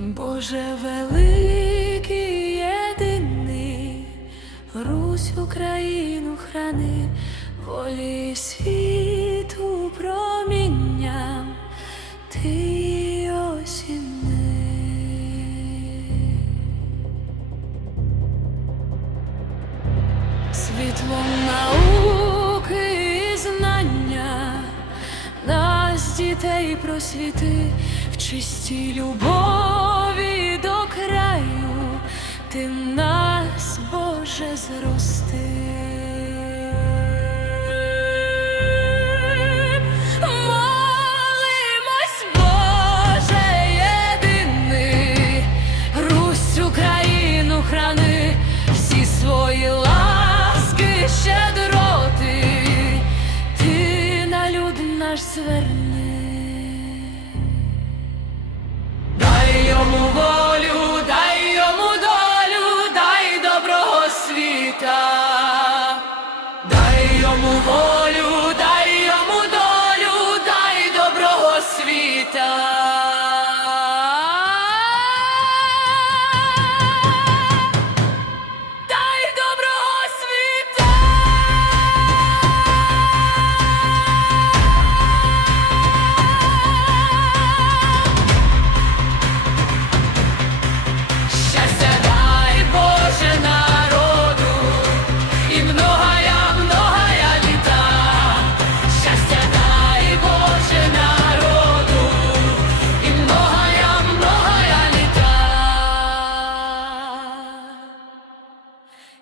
Боже великий єдиний, Русь Україну храни, волі світу промінням, ти осіни. Світлом науки і знання нас дітей просвіти в чистій любові до краю, ти нас, Боже, зрости.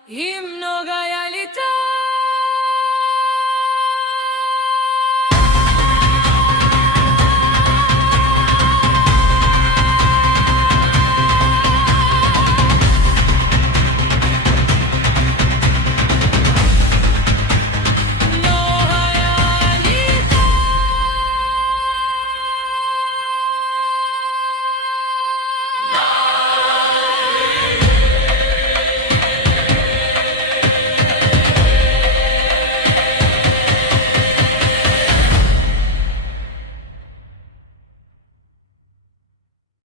Him